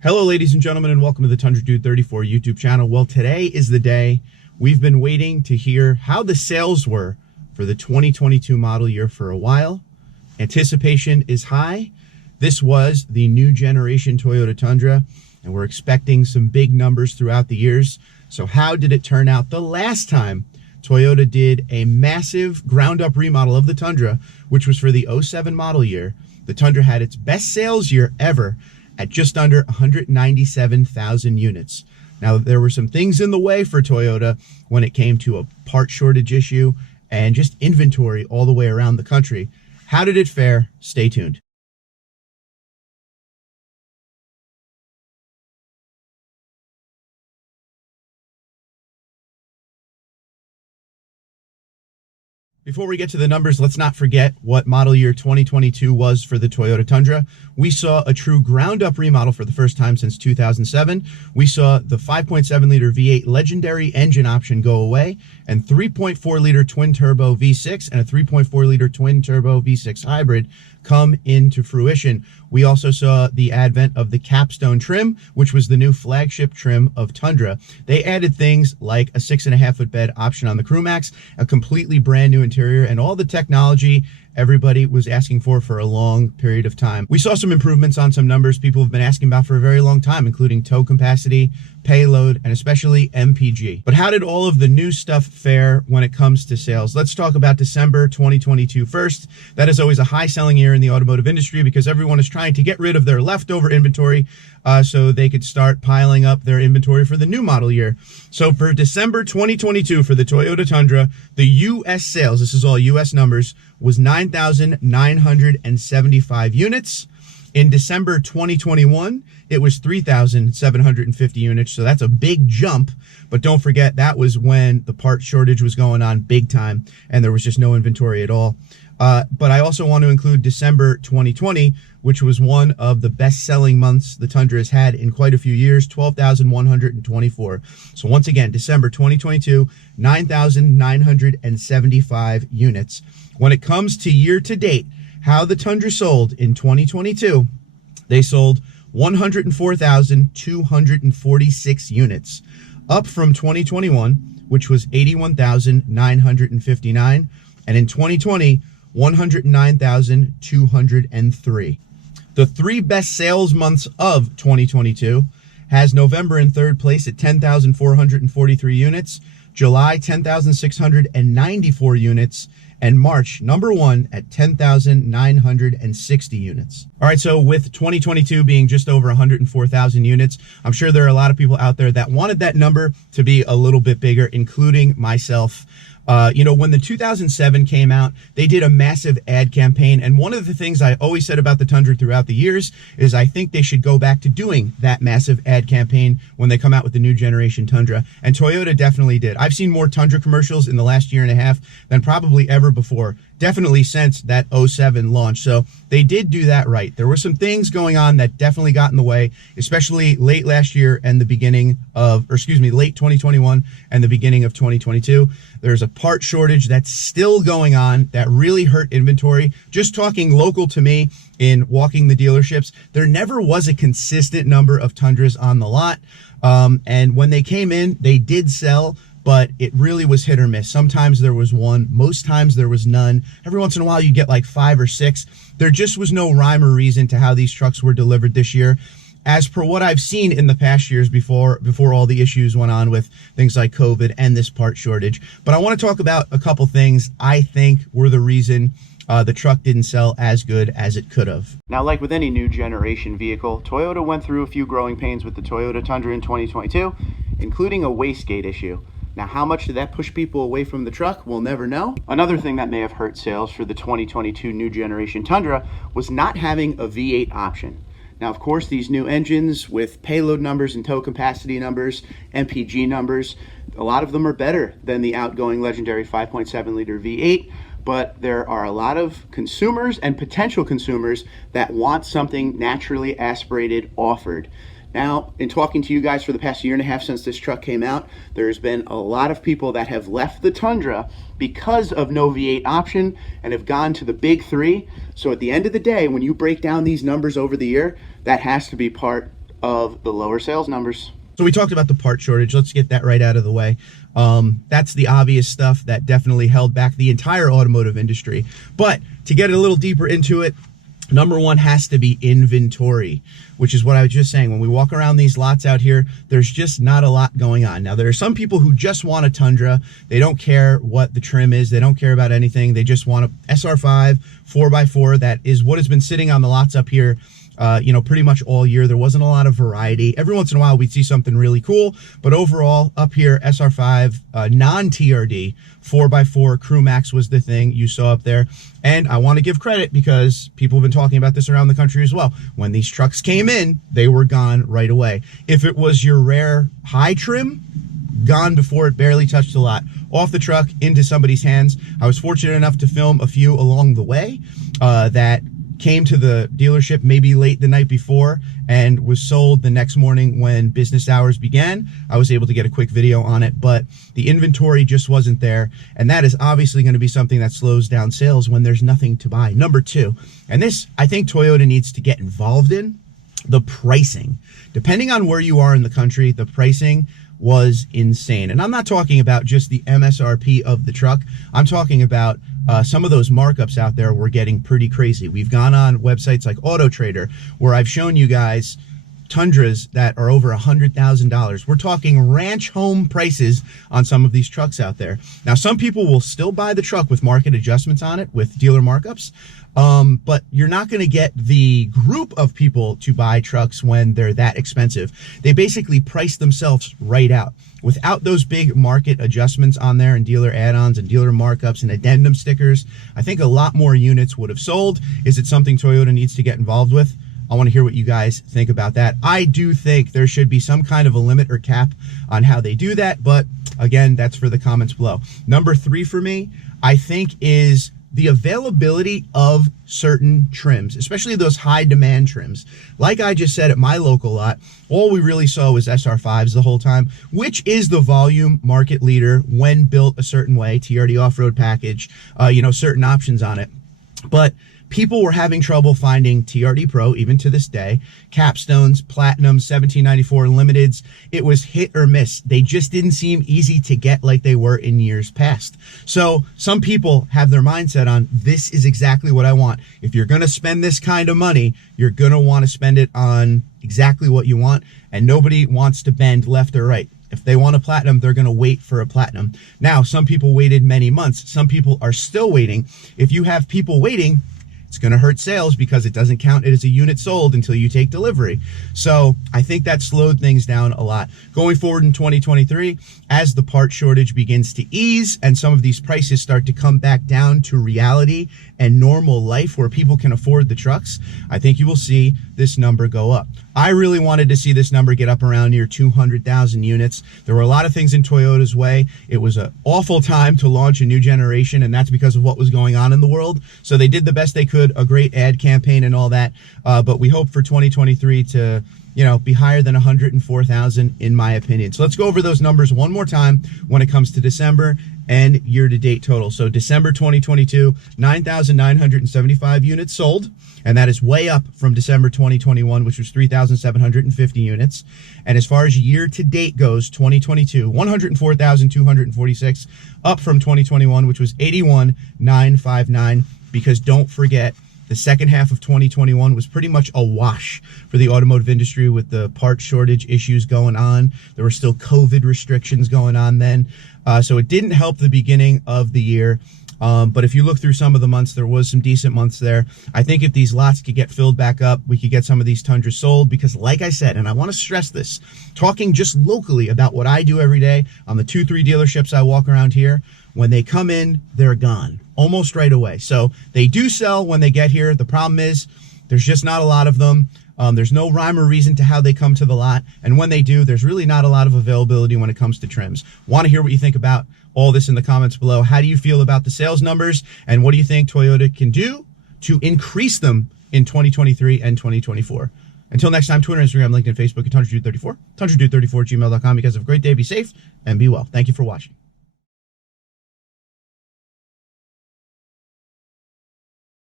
Hello, ladies and gentlemen, and welcome to the Tundra Dude 34 YouTube channel. Well, today is the day we've been waiting to hear how the sales were for the 2022 model year for a while. Anticipation is high. This was the new generation Toyota Tundra, and we're expecting some big numbers throughout the years. So how did it turn out the last time Toyota did a massive ground-up remodel of the Tundra, which was for the 07 model year? The Tundra had its best sales year ever at just under 197,000 units. Now, there were some things in the way for Toyota when it came to a part shortage issue and just inventory all the way around the country. How did it fare? Stay tuned. Before we get to the numbers, let's not forget what model year 2022 was for the Toyota Tundra. We saw a true ground-up remodel for the first time since 2007. We saw the 5.7-liter V8 legendary engine option go away, and 3.4-liter twin-turbo V6 and a 3.4-liter twin-turbo V6 hybrid come into fruition. We also saw the advent of the capstone trim, which was the new flagship trim of Tundra. They added things like a 6.5-foot bed option on the CrewMax, a completely brand new interior, and all the technology everybody was asking for a long period of time. We saw some improvements on some numbers people have been asking about for a very long time, including tow capacity, payload, and especially MPG. But how did all of the new stuff fare when it comes to sales? Let's talk about December 2022 first. That is always a high selling year in the automotive industry because everyone is trying to get rid of their leftover inventory so they could start piling up their inventory for the new model year. So for December 2022 for the Toyota Tundra, the US sales, this is all US numbers, was 9,975 units. In December 2021, it was 3,750 units, so that's a big jump. But don't forget, that was when the part shortage was going on big time, and there was just no inventory at all. But I also want to include December 2020, which was one of the best-selling months the Tundra has had in quite a few years, 12,124. So once again, December 2022, 9,975 units. When it comes to year-to-date, how the Tundra sold in 2022, they sold 104,246 units, up from 2021, which was 81,959, and in 2020, 109,203. The three best sales months of 2022 has November in third place at 10,443 units, July 10,694 units, and March number one at 10,960 units. All right, so with 2022 being just over 104,000 units, I'm sure there are a lot of people out there that wanted that number to be a little bit bigger, including myself. When the 2007 came out, they did a massive ad campaign. And one of the things I always said about the Tundra throughout the years is I think they should go back to doing that massive ad campaign when they come out with the new generation Tundra. And Toyota definitely did. I've seen more Tundra commercials in the last year and a half than probably ever before, definitely since that 07 launch. So they did do that right. There were some things going on that definitely got in the way, especially late last year and late 2021 and the beginning of 2022. There's a part shortage that's still going on that really hurt inventory. Just talking local to me in walking the dealerships, there never was a consistent number of Tundras on the lot. And when they came in, they did sell, but it really was hit or miss. Sometimes there was one, most times there was none. Every once in a while you get like 5 or 6. There just was no rhyme or reason to how these trucks were delivered this year, as per what I've seen in the past years before all the issues went on with things like COVID and this part shortage. But I want to talk about a couple things I think were the reason the truck didn't sell as good as it could have. Now, like with any new generation vehicle, Toyota went through a few growing pains with the Toyota Tundra in 2022, including a wastegate issue. Now, how much did that push people away from the truck? We'll never know. Another thing that may have hurt sales for the 2022 new generation Tundra was not having a V8 option. Now, of course, these new engines with payload numbers and tow capacity numbers, MPG numbers, a lot of them are better than the outgoing legendary 5.7-liter V8, but there are a lot of consumers and potential consumers that want something naturally aspirated offered. Now, in talking to you guys for the past year and a half since this truck came out, there's been a lot of people that have left the Tundra because of no V8 option and have gone to the big three. So at the end of the day, when you break down these numbers over the year, that has to be part of the lower sales numbers. So we talked about the part shortage. Let's get that right out of the way. That's the obvious stuff that definitely held back the entire automotive industry. But to get a little deeper into it, number one has to be inventory, which is what I was just saying. When we walk around these lots out here, there's just not a lot going on. Now, there are some people who just want a Tundra. They don't care what the trim is. They don't care about anything. They just want a SR5 4x4. That is what has been sitting on the lots up here, pretty much all year. There wasn't a lot of variety. Every once in a while, we'd see something really cool. But overall, up here, SR5, non-TRD, 4x4, Crew Max was the thing you saw up there. And I want to give credit because people have been talking about this around the country as well. When these trucks came in, they were gone right away. If it was your rare high trim, gone before it barely touched the lot. Off the truck, into somebody's hands. I was fortunate enough to film a few along the way that came to the dealership maybe late the night before and was sold the next morning when business hours began. I was able to get a quick video on it, but the inventory just wasn't there. And that is obviously going to be something that slows down sales when there's nothing to buy. Number two, and this I think Toyota needs to get involved in, the pricing. Depending on where you are in the country, the pricing was insane. And I'm not talking about just the MSRP of the truck. I'm talking about some of those markups out there were getting pretty crazy. We've gone on websites like Auto Trader where I've shown you guys Tundras that are over $100,000. We're talking ranch home prices on some of these trucks out there. Now, some people will still buy the truck with market adjustments on it, with dealer markups, but you're not going to get the group of people to buy trucks when they're that expensive. They basically price themselves right out. Without those big market adjustments on there and dealer add-ons and dealer markups and addendum stickers, I think a lot more units would have sold. Is it something Toyota needs to get involved with? I want to hear what you guys think about that. I do think there should be some kind of a limit or cap on how they do that, but again, that's for the comments below. Number three for me, I think, is the availability of certain trims, especially those high demand trims. Like I just said at my local lot, all we really saw was SR5s the whole time, which is the volume market leader when built a certain way, TRD off-road package, certain options on it. But people were having trouble finding TRD Pro, even to this day, Capstones, Platinums, 1794 Limiteds. It was hit or miss. They just didn't seem easy to get like they were in years past. So some people have their mindset on, this is exactly what I want. If you're going to spend this kind of money, you're going to want to spend it on exactly what you want, and nobody wants to bend left or right. If they want a Platinum, they're going to wait for a Platinum. Now, some people waited many months. Some people are still waiting. If you have people waiting, it's going to hurt sales because it doesn't count it as a unit sold until you take delivery. So I think that slowed things down a lot. Going forward in 2023, as the part shortage begins to ease and some of these prices start to come back down to reality and normal life where people can afford the trucks, I think you will see this number go up. I really wanted to see this number get up around near 200,000 units. There were a lot of things in Toyota's way. It was an awful time to launch a new generation, and that's because of what was going on in the world. So they did the best they could, a great ad campaign and all that. But we hope for 2023 to be higher than 104,000 in my opinion. So let's go over those numbers one more time when it comes to December and year-to-date total. So December 2022, 9,975 units sold, and that is way up from December 2021, which was 3,750 units. And as far as year-to-date goes, 2022, 104,246, up from 2021, which was 81,959, because don't forget, the second half of 2021 was pretty much a wash for the automotive industry with the part shortage issues going on. There were still COVID restrictions going on then. So it didn't help the beginning of the year. But if you look through some of the months, there was some decent months there. I think if these lots could get filled back up, we could get some of these Tundras sold because, like I said, and I want to stress this, talking just locally about what I do every day on the 2-3 dealerships I walk around here, when they come in, they're gone almost right away. So they do sell when they get here. The problem is there's just not a lot of them. There's no rhyme or reason to how they come to the lot. And when they do, there's really not a lot of availability when it comes to trims. Want to hear what you think about all this in the comments below. How do you feel about the sales numbers? And what do you think Toyota can do to increase them in 2023 and 2024? Until next time, Twitter, Instagram, LinkedIn, Facebook, at TundraDude34, TundraDude34 at gmail.com. You guys have a great day. Be safe and be well. Thank you for watching.